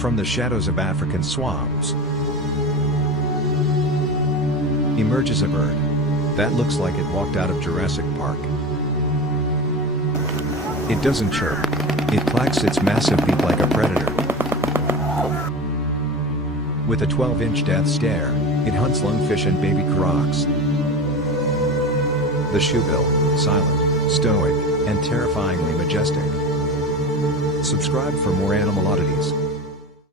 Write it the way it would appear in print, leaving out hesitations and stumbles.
From the shadows of African swamps emerges a bird that looks like it walked out of Jurassic Park. It doesn't chirp. It clacks its massive beak like a predator. With a 12-inch death stare, it hunts lungfish and baby crocs. The shoebill, silent, stoic, and terrifyingly majestic. Subscribe for more animal oddities.